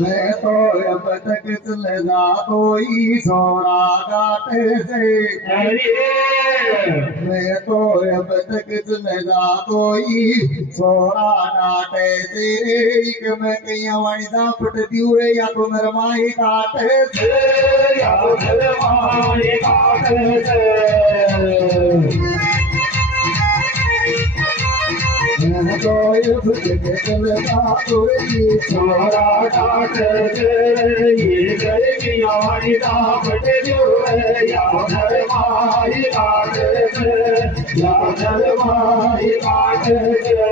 मैं तो अब तक चलना कोई सोना गाते से मैं तो अब तक चलना कोई सोना गाते से एक मैं कहीं वाणी दापट दियो या तो नरमाई काटे से या तो नरमाई काटे से मैं तो अब तक चलना कोई सोना गाते से ये कहीं वाणी दापट दियो या नरमाई काटे से या नरमाई काटे से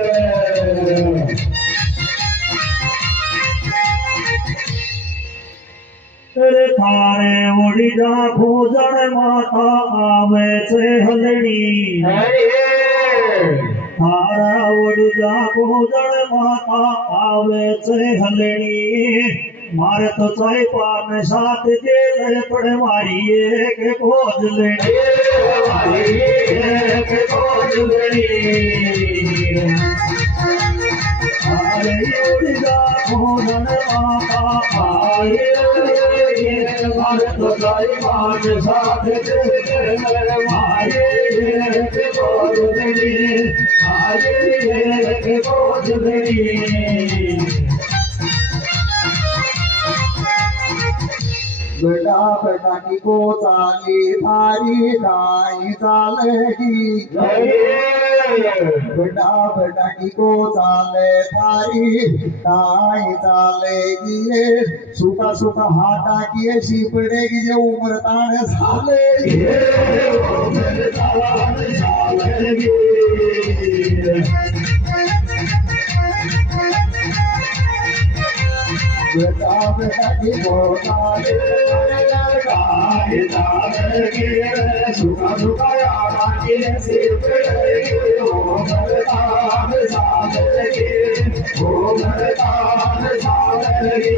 तेरे थारे उड़ी जा भोजन माता आवे से हलड़ी थारा उड़ी जा भोजन माता आवे से हलड़ी मारे तो चाय पान साथ जेल पड़े मारिए के खोज लेनी के खोज लेनी थारे उड़ी जा भोजन माता आए मारे तो चाय पान साथ जेल मारे के खोज लेनी आए के खोज लेनी बेटा बेटा की को चाली भारी गाय चालेगी बेटा बेटा की को चाले भारी गाय चालेगी ये सूखा सूखा हाटा की ऐसी पड़ेगी जो उम्र ताने सालेगी उम्र ताने सालेगी बेटा बेटा की बोताले गाय चालेगी सुखा सुखा यारा की सिर पड़ेगी उम्र ताने सालेगी उम्र ताने सालेगी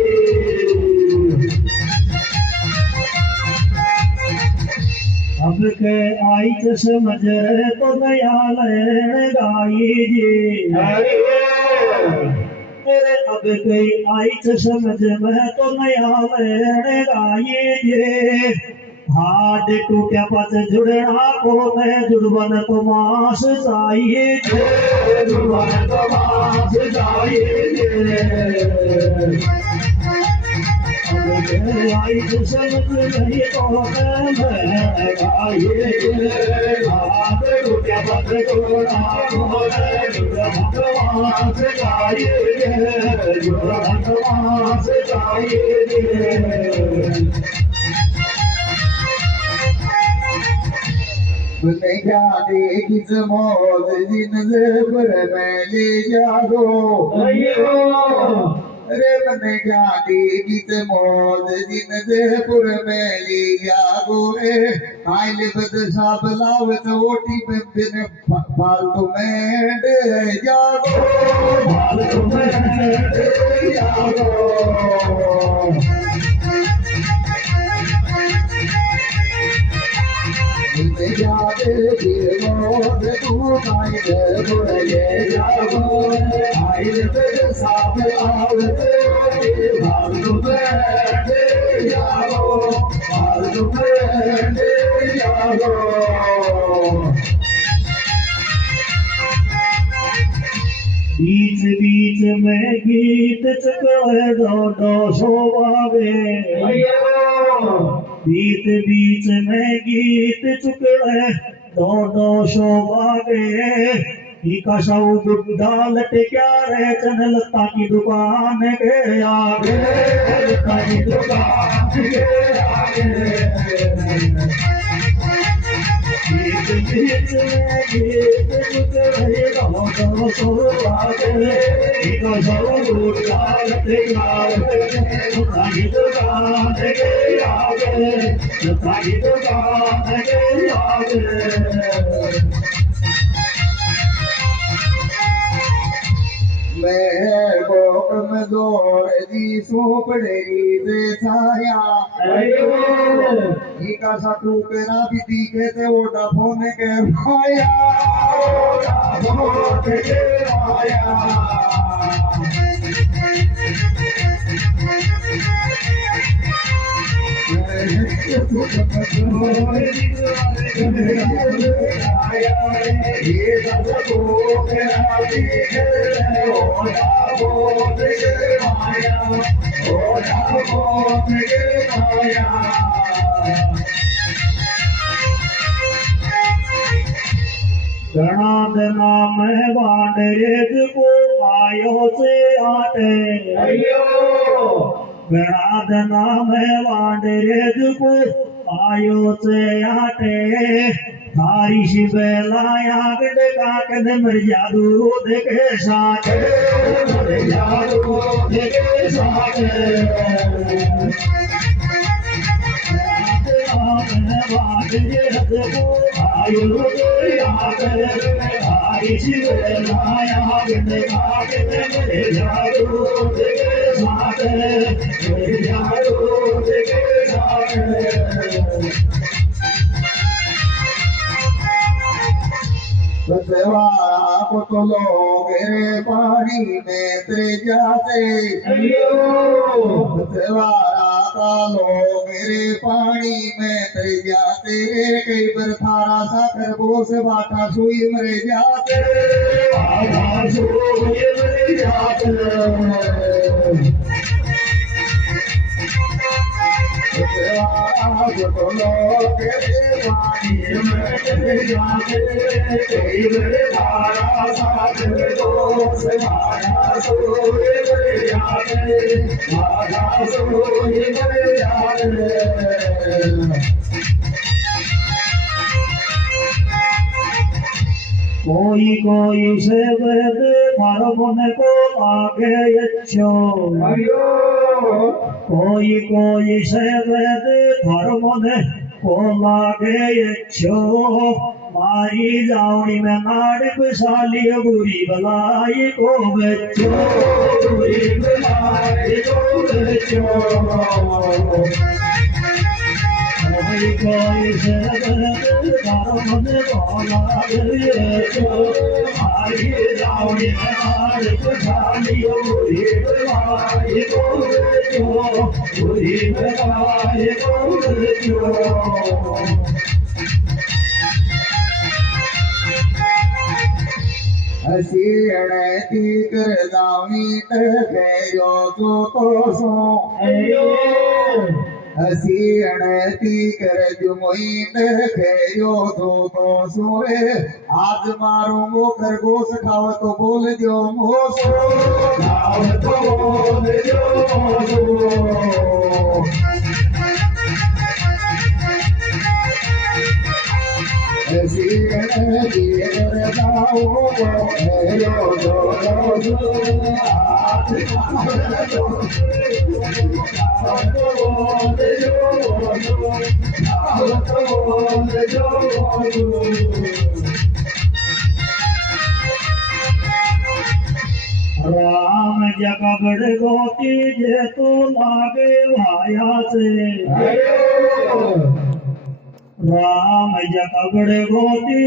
अब के आई समझ तो नया लेन गाई जी तेरे अब गई आई समझ में तो नया लेन गाई जी हाथ टूटा पत जुड़ना को मैं जुड़वन तो मास चाहिए जुड़वन तो मास चाहिए आई समझ नहीं तो मैं गाइए हाथ टूटा पत जुड़ना को मैं जुड़वन तो मास चाहिए जुड़वन तो मास चाहिए क्या देगी मौत जिन पर मैं ले जाओ अरे मैंने क्या देगी मौत जिन पर मैं ले जाओ आइल बद साब लावत ओटी में बिन फालतू में डे जाओ फालतू में डे जाओ जाते गिर मोद तू नाई दे बुढ़े जागो आइल पे साथ आवते फालतू बैठे जागो फालतू बैठे जागो बीच बीच में गीत चकड़े दो दो शोभावे बीच बीच में गीत चुकड़े दो दो शोभावे का सौ बुढ़ा लटक्या रे चनलता की दुकान के आगे लता की दुकान के आगे बीच बीच में गीत चुकड़े दो दो शोभावे का सौ बुढ़ा लटक्या रे चनलता की दुकान के आगे लता की दुकान के आगे मैं गोक में दौड़ दी सोपड़ेगी दे छाया का सा तू तेरा भी दिखे थे वो डफों ने के माया डफों के माया गणाद नाम वांडरेज को आयो से आटे गणाद नाम वांडरेज को आयो से आटे थारी शिबेलाया गड काकद मर जादू देखे साथ मर जादू देखे साथ आपको तो लोग रे पानी में त्रिजा से का लोग रे पानी में त्रिजा तेरे कई बार थारा साकर बोस बाटा सुई मरे जाते आधा सुई मरे जाते तो लोग रे पानी में त्रिजा तेरे कई बार थारा साकर बोस बाटा सुई मरे जाते आधा सुई मरे जाते कोई से वेद मारो मन को आगे अच्छो कोई से वेद मारो मन को आगे अच्छो मारी जावनी में नाड़ पिसाली बुरी बलाई को बच्चो बुरी बलाई को बच्चो कोई से वेद मारो मन को आगे अच्छो मारी जावनी में नाड़ पिसाली बुरी बलाई को बच्चो बुरी बलाई को बच्चो हसीणती कर दावी गयो तो सो हसीणती कर जुमोईन गयो तो सोए आज मारो मो खरगोश खाव तो बोल जो मोसो खाव तो बोल जो मोसो हसीणती कर दाओ गयो तो सो आज मारो राम जगबड़ गोती जे तू लागे भाया से राम जगबड़ गोती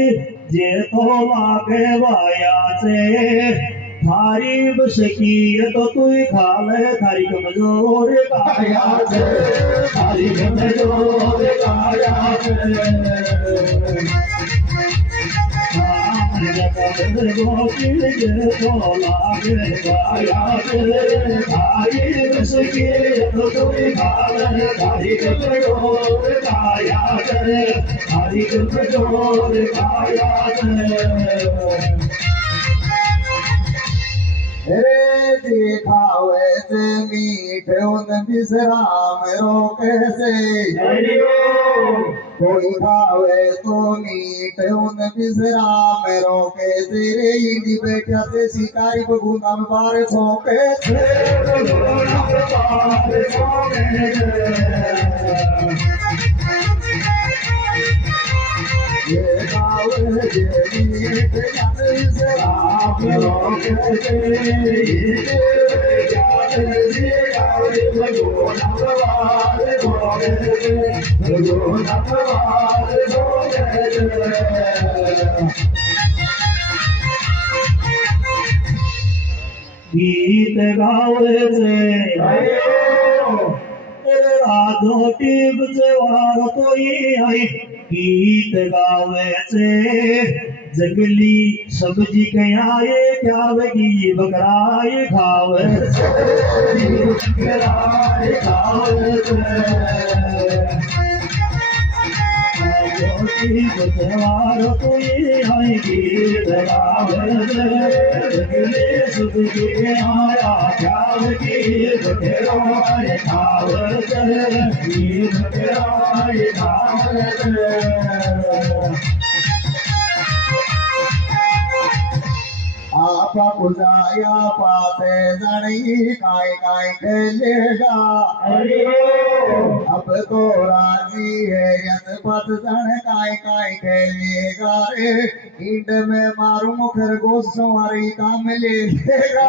जे तो लागे भाया से थारी बसकी तो तू खाले थारी कमजोर काया से थारी कमजोर काया से जगबड़ गोती जे तो लागे भाया से थारी बसकी तो तू खाले थारी कमजोर काया से थारी कमजोर काया से रे दिखावे से मीठे उन विश्राम रोके से कोई खावे तो मीठे उन विश्राम रोके से रे इंडी बैठा से शिकारी बबू नाम बार छोके से ये खावे जे मीठे विश्राम रोके से गीत गावे से आधो टीब से वार कोई आई गीत गावे से जंगली सब्जी कयाए खावेगी बकराए खावे बकराए खावे बुधवार कोई आई गीत गावे जंगली सब्जी कयाया खावेगी बकराए खावे बकराए खावे आपा पुजाया पाते जानी काय काय खेलेगा अब तो राजी है यत पत जन काय काय खेलेगा रे ईंट में मारू खरगोश सवारी काम ले लेगा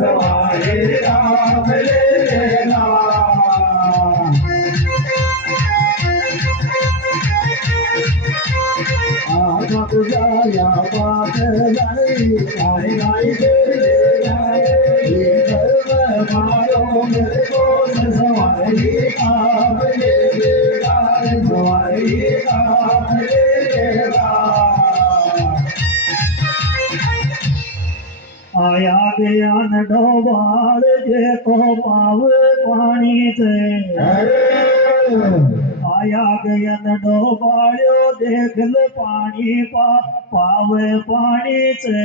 सवारी काम ले लेगा आपा पुजाया पाते जानी काय काय खेलेगा ये घर मारो मेरे को सवारी काम ले लेगा सवारी काम ले लेगा आया गया न डोबाल जे को पावे पानी से आया गया न डोबालो देख ले पानी पावे पानी से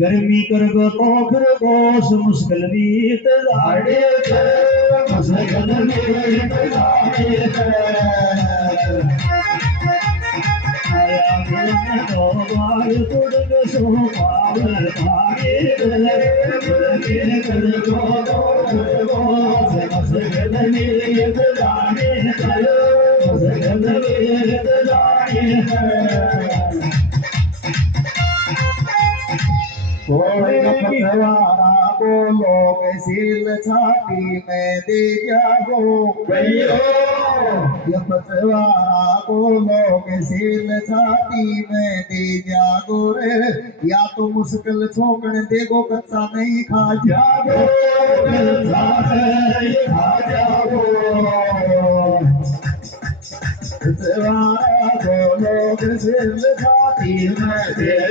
गर्मी कर गो तो खरगोश मुश्किल बीत जाड़े मुश्किल बीत जाड़े आया गया न डोबाल तुड़ सो पावे पानी से कर गो तो खरगोश मुश्किल बीत जाड़े कोई पतवारा बोलो मैं सील छाती में दे जागो ये पतवारा बोलो मैं सील छाती में दे जागो रे या तो मुश्किल छोकने देगो कच्चा नहीं खा जागो खा जागो पतवारा बोलो मैं सील छाती में दे